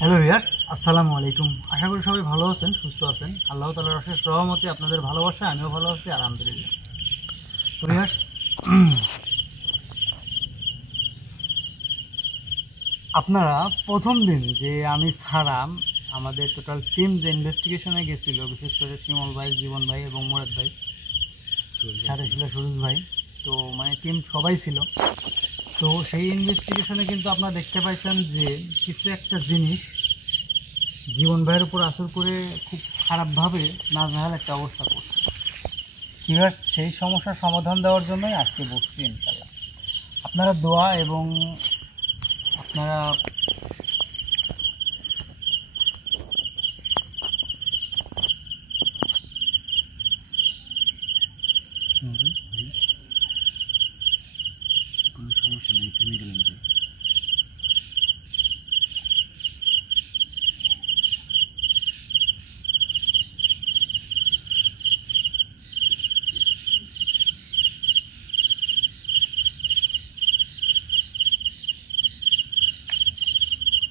Hello viewers, আসসালামু আলাইকুম। আশা করি সবাই ভালো আছেন, সুস্থ আছেন। আল্লাহ তাআলার অশেষ রহমতে আপনাদের ভালোবাসায় আমিও ভালো আছি, আলহামদুলিল্লাহ। তো ভিউয়ার্স, আপনারা প্রথম দিন যে আমি ছাড়াম, আমাদের টোটাল টিম যে ইনভেস্টিগেশনে গেছিল, বিশেষ করে শিমল ভাই, জীবন ভাই এবং মুরাদ ভাই, সাথে ছিল সুরজ ভাই। তো মানে টিম সবাই ছিল। তো সেই ইনভেস্টিগেশনে কিন্তু আপনারা দেখতে পাইছেন যে কিছু একটা জিনিস জীবন ভাইয়ের উপর আসর করে খুব খারাপভাবে নাজেহাল একটা অবস্থা করছে। ভিউয়ার্স, সেই সমস্যার সমাধান দেওয়ার জন্যই আজকে বসছি ইনশাল্লাহ। আপনারা দোয়া এবং আপনারা কোনো সমস্যা নেই, থেমে গেলেন তো।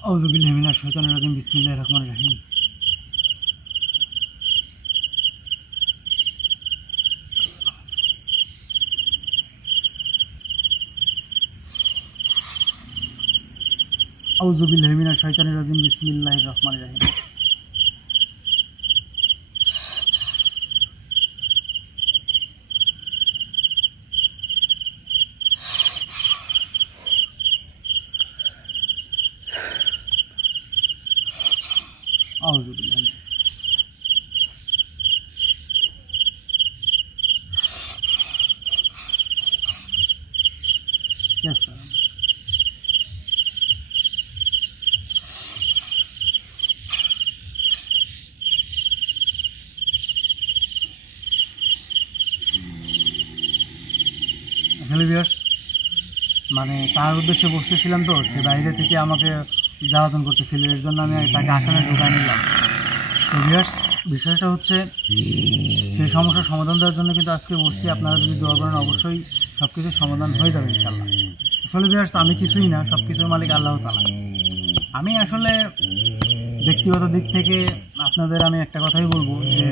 আউযু বিল্লাহি মিনাশ শাইতানির রাজিম, বিসমিল্লাহির রহমানির রহিম। আউযু বিল্লাহি মিনাশ শাইতানির রাজিম, বিসমিল্লাহির রহমানির রহিম। আউযু বিল্লাহি। Yes sir. আসলে ভিউয়ার্স, মানে তার উদ্দেশ্যে বসতেছিলাম, তো সে বাইরে থেকে আমাকে জ্বালাতন করতেছিল, এর জন্য আমি তাকে আসনে ঢোকায় নিলাম। তো ভিউয়ার্স, বিষয়টা হচ্ছে সেই সমস্যার সমাধান দেওয়ার জন্য কিন্তু আজকে বসছি। আপনারা যদি দোয়া করেন অবশ্যই সব কিছুর সমাধান হয়ে যাবে ইনশাল্লাহ। আসলে ভিউয়ার্স, আমি কিছুই না, সব কিছুর মালিক আল্লাহ তাআলা। আমি আসলে ব্যক্তিগত দিক থেকে আপনাদের আমি একটা কথাই বলবো যে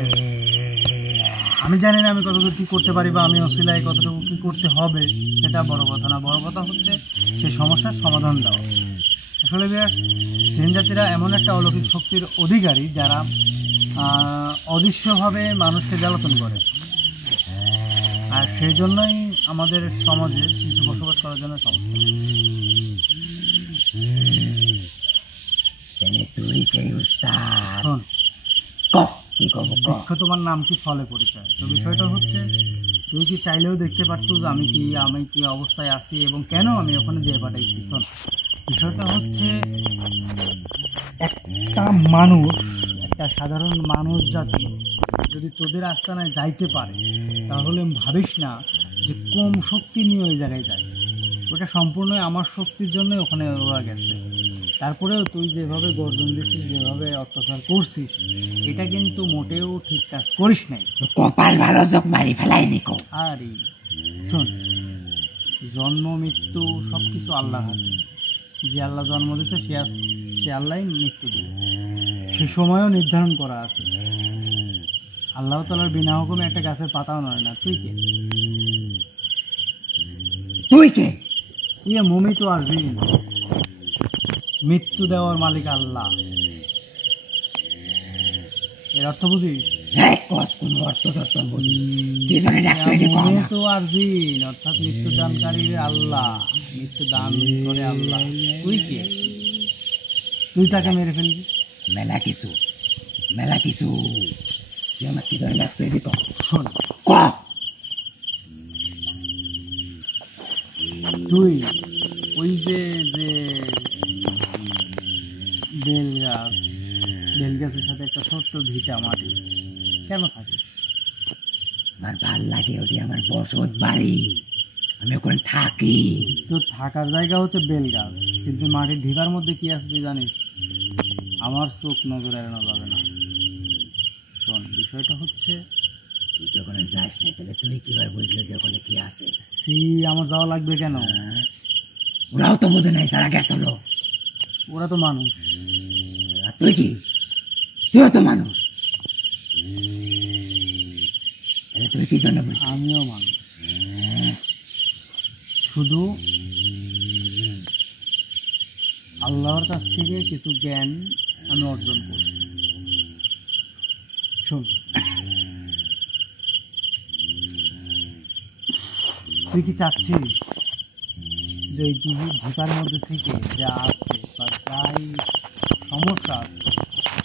আমি জানি না আমি কতটুকু কী করতে পারি বা আমি অসিলায় কতটুকু কী করতে হবে, সেটা বড় কথা না। বড় কথা হচ্ছে সেই সমস্যার সমাধান দেওয়া। আসলে ভিউয়ার্স, জিন জাতিরা এমন একটা অলৌকিক শক্তির অধিকারী যারা অদৃশ্যভাবে মানুষকে জ্বালাতন করে, আর সেই জন্যই আমাদের সমাজে কিছু বসবাস করার জন্য সমস্যা। তুই সেই উস্তাদ, শোন, কি করবো? বৃক্ষ তোমার নাম কি, ফলে পরিচয়। তো বিষয়টা হচ্ছে তুই কি চাইলেও দেখতে পারতো যে আমি কি অবস্থায় আছি এবং কেন আমি ওখানে দিয়ে পাঠাইছি। শোন, বিষয়টা হচ্ছে একটা মানুষ, একটা সাধারণ মানুষ জাতি যদি তোদের আস্তানায় যাইতে পারে, তাহলে ভাবিস না যে কম শক্তি নিয়ে ওই জায়গায় যায়। ওটা সম্পূর্ণই আমার শক্তির জন্যই ওখানে ওরা গেছে। তারপরেও তুই যেভাবে গর্জন দিচ্ছিস, যেভাবে অত্যাচার করছিস, এটা কিন্তু মোটেও ঠিক কাজ করিস নাই। কপাল ভালো, চোখ মারি ফেলাই নিকো। আর শোন, জন্ম মৃত্যু সব কিছু আল্লাহ হাতে। যে আল্লাহ জন্ম দিচ্ছে সে আল্লাহই মৃত্যু দেবে, সে সময়ও নির্ধারণ করা আছে। আল্লাহ তাআলার বিনা হুকুমে একটা গাছের পাতাও নয় না। তুই কে? তুই কে? ইয়ে মমিত আর জিন, মৃত্যু দেওয়ার মালিক আল্লাহ। এর অর্থ বুঝিস? কোনো অর্থ তত্ত্ব বুঝি কি জানি ডাকছো এটি কম না। মমিত আর জিন অর্থাৎ মৃত্যু দানকারী আল্লাহ, মৃত্যু দান করে আল্লাহ। তুই কে? তুই তাকে মেরে ফেলবি? মেলা কিছু তুই আমার কি জানি ডাকছো এটি কম। শোন, ক তুই ওই যে যে বেল গাছের সাথে একটা ছোট্ট ভিটা মাটি কেন থাকিস? আমার ভাল লাগে, ওটি আমার বসত বাড়ি, আমি ওখানে থাকি। তোর থাকার জায়গা হচ্ছে বেল গাছ, কিন্তু মাটির ঢিবার মধ্যে কি আছে তুই জানিস? আমার চোখ নজর এড়ানো যাবে না। শোন, বিষয়টা হচ্ছে তুই তো ওখানে যাস না, তাহলে তুই কিভাবে বুঝলি যে ওখানে কি আছে? আমার যাওয়া লাগবে কেন? ওরাও তো বোঝে নাই, তারা গেছিল। ওরা তো মানুষ। তুই কি? তুইও তো মানুষ। তাহলে তুই কি জন্য বুঝলি? আমিও মানুষ, শুধু আল্লাহর কাছ থেকে কিছু জ্ঞান আমি অর্জন করছি। শোন, তুই কি চাচ্ছিস যে এই ঢাকার মধ্যে থেকে যা আছে বা যাই সমস্যা আছে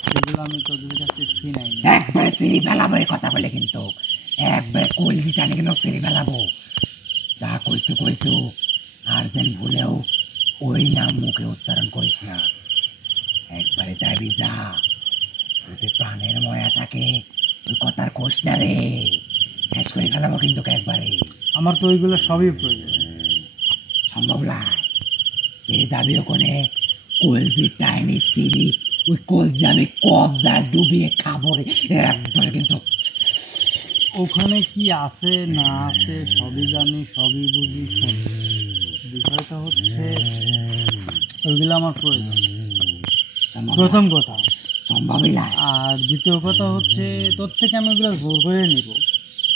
সেগুলো আমি তোদের কাছে ফিনাই নি? একবারে সিঁড়ি ফেলাবো এই কথা বলে, কিন্তু একবারে কলজি টানে কিন্তু সিঁড়ি ফেলাবো। যা কইছু কইছু, আর যেন ভুলেও ওই নাম মুখে উচ্চারণ করিস না। একবারে দাবি যা, যদি প্রাণের ময়া থাকে ওই কথার কোষ না রে, শেষ করে ফেলাবো কিন্তু একবারে। আমার তো ওইগুলো সবই প্রয়োজন। সম্ভব নয়, সে যাবি ওখানে কলজি টাইনি সিঁড়ি, ওই কলজি আমি কবজা ডুবিয়ে খাবো রে একবারে। কিন্তু ওখানে কি আছে না আছে সবই জানি, সবই বুঝি। শোন, বিষয়টা হচ্ছে ওইগুলো আমার প্রয়োজন, প্রথম কথা। সম্ভবই না। আর দ্বিতীয় কথা হচ্ছে তোর থেকে আমি ওগুলো জোর করে নিব,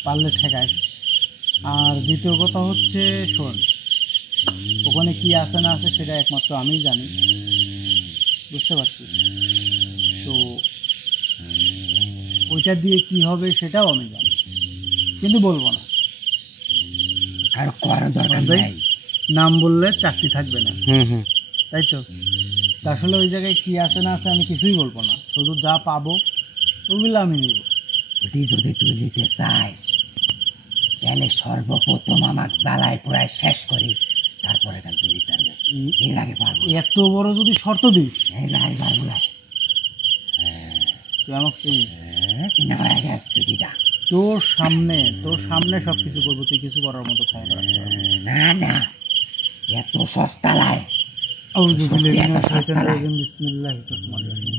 পারলে ঠেকাই। আর দ্বিতীয় কথা হচ্ছে শোন, ওখানে কি আছে না আছে সেটা একমাত্র আমিই জানি, বুঝতে পারছিস তো? ওইটা দিয়ে কি হবে সেটাও আমি জানি, কিন্তু বলবো না। আর করার দরকার ভাই, নাই। নাম বললে চাকরি থাকবে না, তাই তো? তা আসলে ওই জায়গায় কি আছে না আছে আমি কিছুই বলবো না, শুধু যা পাবো ওগুলো আমি নিব। ওটি যদি তুই নিতে চাস, তাহলে সর্বপ্রথম আমার জ্বালায় পুরায় শেষ করি, তারপরে কাল তুই নিতে পারবে। এর আগে পারবো না। এত বড় যদি শর্ত দিস, এই লাই পারবো না। তুই আমাকে চিনিস। চিন্তা করে গেছে দিদিটা। তোর সামনে সব কিছু করবো, তুই কিছু করার মতো ক্ষমতা রাখতে পারবি না। না না, এত সস্তা লাই। আউযু বিল্লাহি এত মিনাশ সস্তা শাইতানির লাই। রাজিম, বিসমিল্লাহির রহমানির রহিম।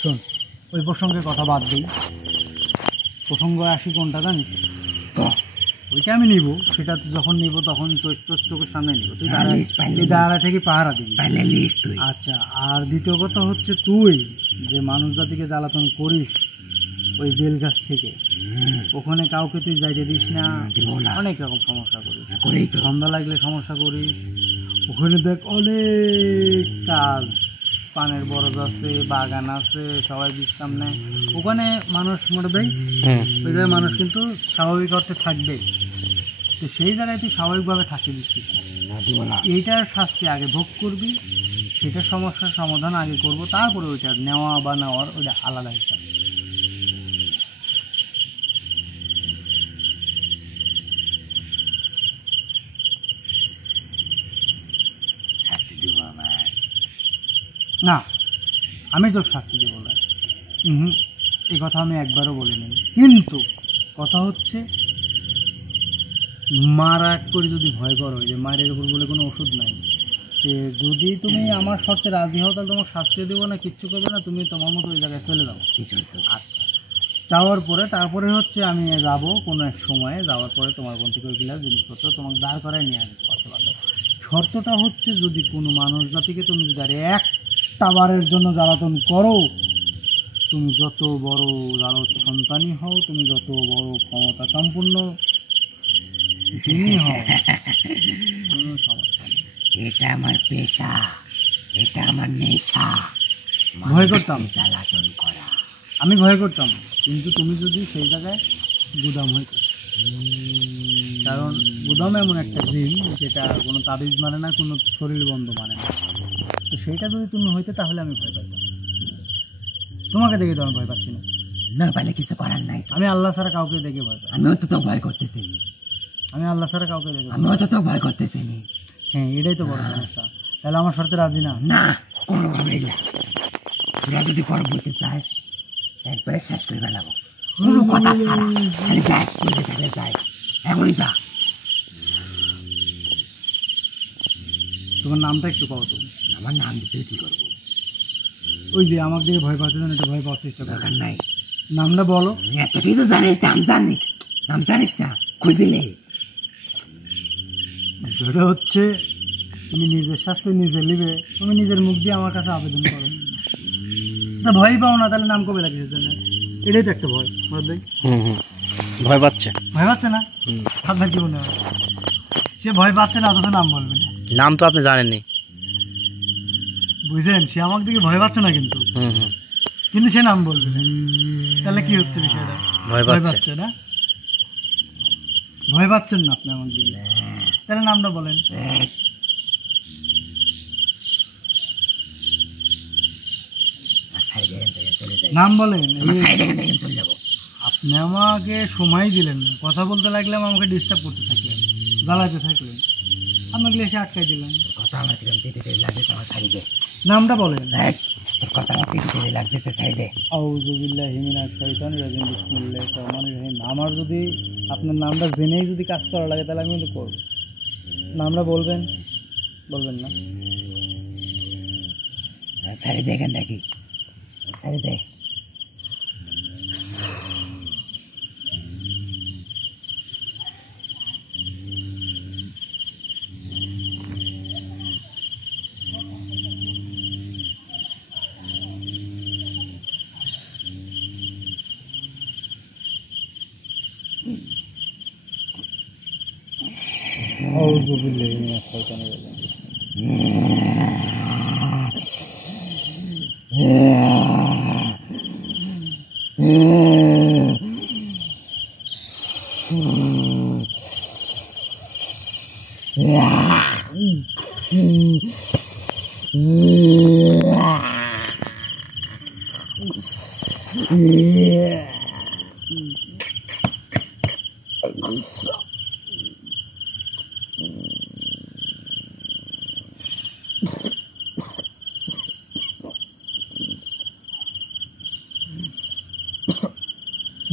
শোন, ওই প্রসঙ্গে কথা বাদ দিই, প্রসঙ্গ আসি কোনটা জানিস? তো ওইটা আমি নিব, সেটা তুই যখন নিব তখন তোর চোখের সামনে নিব, তুই হ্যাঁ, লিস্ট পাইলে তুই দাঁড়া থেকে পাহারা দিবি। পাইলে লিস তুই। আচ্ছা, আর দ্বিতীয় কথা হচ্ছে তুই যে মানুষ জাতিকে জ্বালাতন করিস ওই বেল গাছ থেকে, ওখানে কাউকে তুই যাইতে দিস না, দিব না। অনেক রকম সমস্যা করিস। করেই তো। সন্ধ্যা লাগলে সমস্যা করিস। ওখানে দেখ অনেক কাজ, পানের বরজ আছে, বাগান আছে, সবাই বিশ্রাম নেয়। ওখানে মানুষ মরবে, ওই জায়গায় মানুষ কিন্তু স্বাভাবিক অর্থে থাকবে। তো সেই জায়গায় তুই স্বাভাবিকভাবে থাকতে দিচ্ছিস না। না, দিব না। এইটার শাস্তি আগে ভোগ করবি, সেটার সমস্যার সমাধান আগে করব, তারপরে ওইটা নেওয়া বা নেওয়ার ওইটা আলাদা হিসাব। শাস্তি দিব আমার। না, আমি তোর শাস্তি দেব না, এই কথা আমি একবারও বলিনি। কিন্তু কথা হচ্ছে মারা করে যদি ভয় করো, যে মায়ের উপর বলে কোনো ওষুধ নাই, তো যদি তুমি আমার শর্তে রাজি হও তাহলে তোমার শাস্তি দেবো না, কিচ্ছু করবে না, তুমি তোমার মতো ওই জায়গায় চলে যাও। কিছুই তো। আচ্ছা, যাওয়ার পরে তারপরে হচ্ছে আমি যাব কোনো এক সময়ে, যাওয়ার পরে তোমার বোন থেকে ওইগুলো জিনিসপত্র তোমাকে দাঁড় করায় নিয়ে আসবো, অথবা শর্তটা হচ্ছে যদি কোনো মানুষ জাতিকে তুমি যদি আর একটা বারের জন্য জ্বালাতন করো, তুমি যত বড় জারদ সন্তানই হও, তুমি যত বড় ক্ষমতা সম্পূর্ণ যিনি হও, কোনো সমস্যা নেই। এটা আমার পেশা, এটা আমার নেশা। ভয় করতাম। মানুষকে জ্বালাতন করা। আমি ভয় করতাম, কিন্তু তুমি যদি সেই জায়গায় গুদাম হইতে, কারণ গুদাম এমন একটা জিন যেটা কোনো তাবিজ মানে না, কোনো শরীর বন্ধ মানে না। তো সেইটা যদি তুমি হইতে তাহলে আমি ভয় পাইতাম। তোমাকে দেখে তো আমি ভয় পাচ্ছি না। না পাইলে কিছু করার নাই। আমি আল্লাহ ছাড়া কাউকে দেখে ভয় পাই। আমিও তো তো ভয় করতেছি। আমি আল্লাহ ছাড়া কাউকে দেখে ভয় পাই। আমিও তো তো ভয় করতেছি। হ্যাঁ, এটাই তো বড় সমস্যা। তাহলে আমার শর্তে রাজি না? না, কোনোভাবেই না। তোরা যদি পর বলতে চাস, একবারে শেষ করে ফেলাবো, কোনো কথা ছাড়া। খালি যাস, করতে থাকলে যাই, এখনই যা। তোমার নামটা একটু কও তো। আমার নাম দিতে কি করবো? ওই যে আমাকে দেখে ভয় পাচ্ছে না, একটু ভয় পাওয়ার চেষ্টা করো। দরকার নাই। নামটা বলো। এত কিছু জানিস, নাম জানিস, নাম জানিস না, খুঁজিলে বিষয়টা হচ্ছে তুমি নিজের শাস্তি নিজে নিবে, তুমি নিজের মুখ দিয়ে আমার কাছে আবেদন করো। তা ভয় পাও না, তাহলে নাম কবে লাগিয়েছে জন্য? এটাই তো একটা ভয়। ভাই ভয় পাচ্ছে। ভয় পাচ্ছে না? আপনার কি মনে হয় সে ভয় পাচ্ছে না অথচ নাম বলবে না? নাম তো আপনি জানেননি। বুঝলেন, সে আমার দিকে ভয় পাচ্ছে না কিন্তু কিন্তু সে নাম বলবে না। তাহলে কি হচ্ছে বিষয়টা? ভয় ভয় পাচ্ছে। পাচ্ছে না? ভয় পাচ্ছেন না আপনি আমার দিকে, তাহলে নামটা বলেন। সাইডে এখান থেকে চলে যাই, নাম বলেন। আমার এই সাইডে এখান থেকে চলে যাবো। আপনি আমাকে সময় দিলেন না, কথা বলতে লাগলাম, আমাকে ডিস্টার্ব করতে থাকলেন, জ্বালাতে থাকলেন, আমাকে এসে আটকাই দিলেন। তোর কথা আমার কিরম তিতে লাগতেছে, আমার সাইডে। নামটা বলেন। তোর কথা আমার তিতে লাগতেছে, সাইডে। আউযুবিল্লাহি মিনাশ শাইতানির রাজিম, বিসমিল্লাহির রহমানির রহিম। আমার যদি আপনার নামটা জেনেই যদি কাজ করা লাগে তাহলে আমি কিন্তু করবো। নামটা বলবেন, বলবেন না? সাইডে এখান থেকে, সাইডে। আউযুবিল্লাহি মিনাশ শাইতানির রাজিম।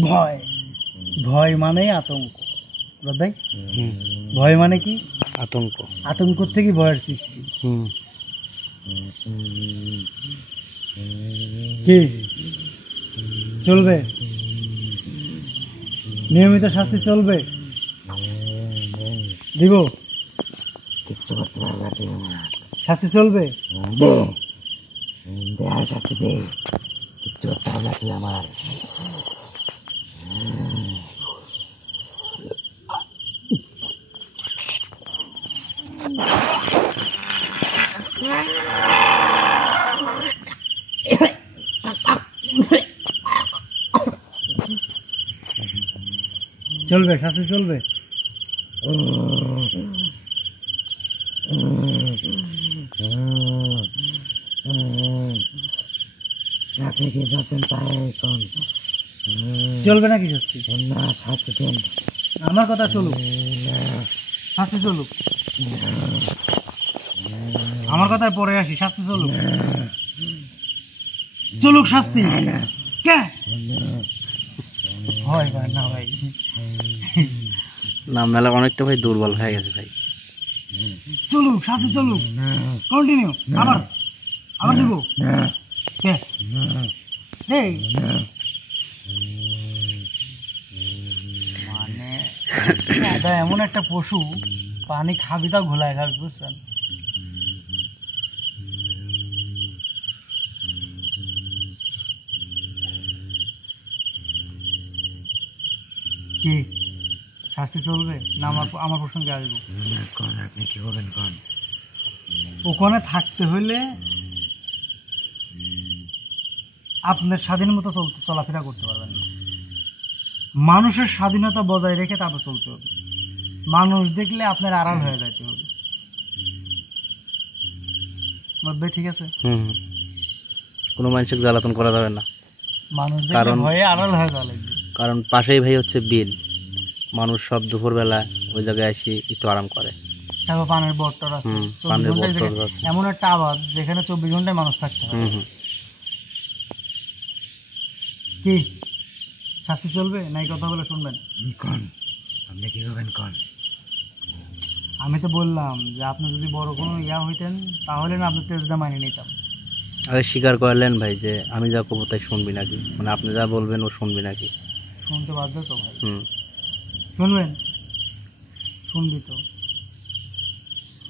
ভয়, ভয় মানেই আতঙ্ক। ভাই ভয় মানে কি? আতঙ্ক। আতঙ্ক থেকে ভয়ের সৃষ্টি। কি চলবে? নিয়মিত শাস্তি চলবে? দিব কিচ্ছু করতে পারবে না তুই আমার। শাস্তি চলবে? দে, দে আর শাস্তি দে, কিচ্ছু করতে পারবে না তুই আমার। চলবে, শাস্তি চলবে? আপনি কি যাচ্ছেন তাই এখন? চলবে নাকি শাস্তি? না, শাস্তি দেন। আমার কথা চলুক, শাস্তি চলুক। আমার কথায় পরে আসি, শাস্তি চলুক। চলুক শাস্তি। কে হয় ভাই? না ভাই, নাম মেলা অনেকটা ভাই দুর্বল হয়ে গেছে ভাই। চলুক শাস্তি চলুক, কন্টিনিউ। আবার আবার দিব। কে এই মানে এটা এমন একটা পশু, পানি খাবি তাও ঘোলায় খাবি, বুঝছেন? কি শাস্তি চলবে না আমার আমার প্রসঙ্গে আসবো? কোন আপনি কি করবেন কোন? ওখানে থাকতে হলে আপনার স্বাধীন মতো চলাফেরা করতে পারবেন না। মানুষের স্বাধীনতা বজায় রেখে তারপর চলতে হবে। মানুষ দেখলে আপনার আড়াল হয়ে যাইতে হবে। ভাই ঠিক আছে? কোনো মানুষকে জ্বালাতন করা যাবে না, মানুষ দেখলে কারণ ভয়ে আড়াল হয়ে যাওয়া লাগবে। কারণ পাশেই ভাই হচ্ছে বিল। মানুষ সব দুপুরবেলা ওই জায়গায় এসে একটু আরাম করে। তারপর পানের বটর আছে, 24 পানের ঘন্টায় বটর যেখানে- আছে। এমন একটা আবাদ যেখানে 24 ঘন্টায় মানুষ থাকতে হবে। কি শাস্তি চলবে নাই? কথা বলে শুনবেন। কোন আপনি কি করবেন কোন? আমি তো বললাম যে আপনি যদি বড় কোনো ইয়া হইতেন তাহলে না আপনি তেজদা মানিয়ে নিতাম। আগে স্বীকার করলেন ভাই যে আমি যা করবো তাই শুনবি নাকি, মানে আপনি যা বলবেন ও শুনবি নাকি? শুনতে বাধ্য তো ভাই। হুম। শুনবেন? শুনবি তো?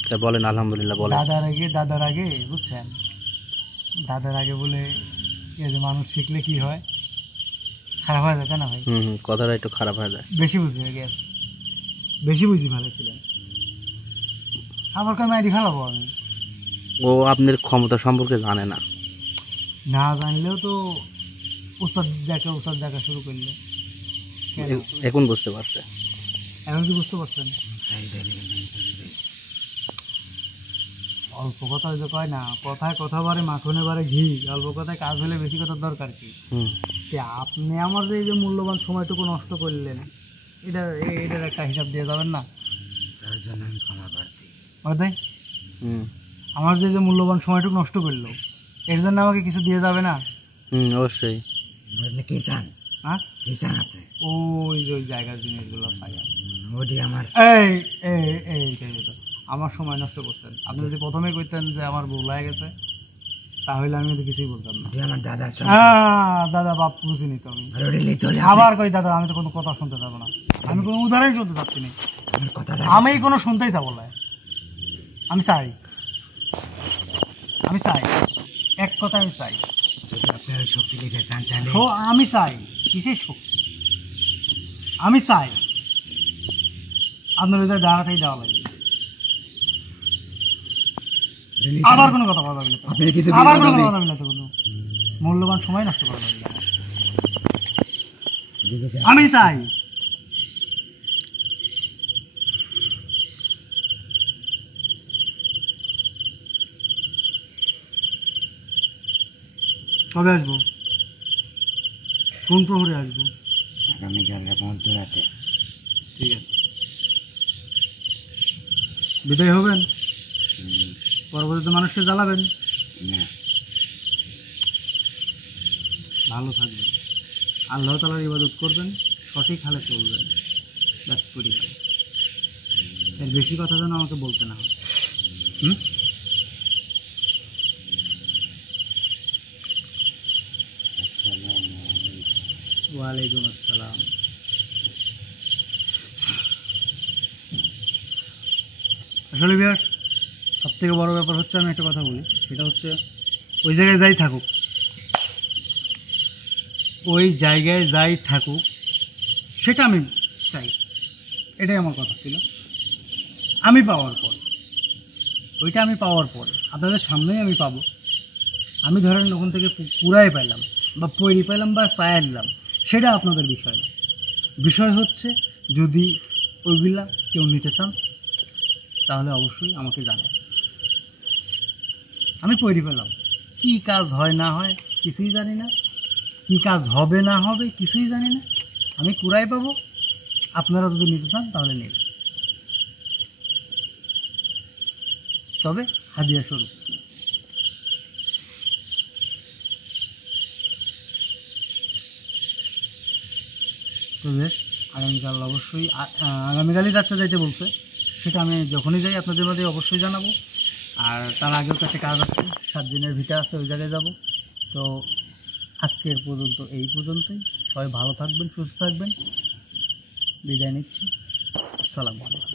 তা বলেন আলহামদুলিল্লাহ বলেন। দাদার আগে বুঝছেন, দাদার আগে বলে এই যে মানুষ শিখলে কি হয়, খারাপ হয়ে যায়, তাই না ভাই? কথাটা একটু খারাপ হয়ে যায়। বেশি বুঝি হয়ে গেছে, বেশি বুঝি ফেলেছিলেন। আবার কেন মাইরি ফেলাবো আমি? ও আপনার ক্ষমতা সম্পর্কে জানে না। না জানলেও তো উস্তাদ দেখা শুরু করলে। কেন? এখন বুঝতে পারছে। এখন কি বুঝতে পারছেন? অল্প কথা যে কয় না, কথায় কথা বারে মাখনে বারে ঘি, অল্প কথায় কাজ হলে বেশি কথার দরকার কি? তে আপনি আমার যে এই যে মূল্যবান সময়টুকু নষ্ট করলেন, এটার একটা হিসাব দিয়ে যাবেন না? তার জন্য আমি ক্ষমা প্রার্থী। ভাই আমার যে মূল্যবান সময়টুকু নষ্ট করলো, এর জন্য আমাকে কিছু দিয়ে যাবে না? অবশ্যই। আপনি কি চান? হ্যাঁ, কি চান আপনি? ওই যে ওই জায়গার জিনিসগুলো পাই। ওটি আমার এই এই এইটাই তো আমার সময় নষ্ট করতেন। আপনি যদি প্রথমে কইতেন যে আমার ভুল হয়ে গেছে, তাহলে আমি তো কিছুই বলতাম না। ওটি আমার দাদার দাদা বাপ বুঝিনি তো আমি। সঙ্গে আবার কই দাদা, আমি তো কোনো কথা শুনতে যাবো না, আমি কোনো উদাহরণ শুনতে চাচ্ছি না, আমার কথাটা আমি কোনো শুনতেই যাবো না। আমি চাই এক কথা, আমি চাই যদি আপনি ওই শক্তি লিখে চান তাহলে আমি চাই কিসের শক্তি, আমি চাই আপনার ওদের দাঁড়াতেই দেওয়া লাগবে। আবার কোনো কথা বলা যাবে না, আপনি কিছু আবার কোনো কথা বলা যাবে না, কোনো মূল্যবান সময় নষ্ট করা যাবে না। আমি চাই কবে আসবো, কোন প্রহরে আসবো? আগামীকাল মধ্যরাতে। ঠিক আছে, বিদায় হবেন, পরবর্তীতে মানুষকে জ্বালাবেন না, ভালো থাকবেন, আল্লাহ তাআলার ইবাদত করবেন, সঠিক হালে চলবেন, ব্যাস পরিবার। এর বেশি কথা যেন আমাকে বলতে না হয়। ওয়ালাইকুম আসসালাম। আসলে ভিউয়ার্স, সব থেকে বড় ব্যাপার হচ্ছে, আমি একটা কথা বলি, সেটা হচ্ছে ওই জায়গায় যাই থাকুক সেটা আমি চাই, এটাই আমার কথা ছিল। আমি পাওয়ার পর আপনাদের সামনেই আমি পাবো। আমি ধরেন ওখান থেকে পুরাই পাইলাম বা পৈরি পাইলাম বা চায়া দিলাম, সেটা আপনাদের বিষয় না। বিষয় হচ্ছে যদি ওইগুলা কেউ নিতে চান তাহলে অবশ্যই আমাকে জানান। আমি পৈরি পেলাম, কী কাজ হয় না হয় কিছুই জানি না, কী কাজ হবে না হবে কিছুই জানি না, আমি কুড়াই পাবো। আপনারা যদি নিতে চান তাহলে নেবেন, তবে হাদিয়া স্বরূপ। তো বেশ, আগামীকাল অবশ্যই আগামীকালই রাত্রে যাইতে বলছে, সেটা আমি যখনই যাই আপনাদের মধ্যে অবশ্যই জানাবো। আর তার আগেও কাছে কাজ আছে, 7 দিনের ভিটা আছে, ওই জায়গায় যাব। তো আজকের পর্যন্ত এই পর্যন্তই। সবাই ভালো থাকবেন, সুস্থ থাকবেন, বিদায় নিচ্ছি। আসসালামু আলাইকুম।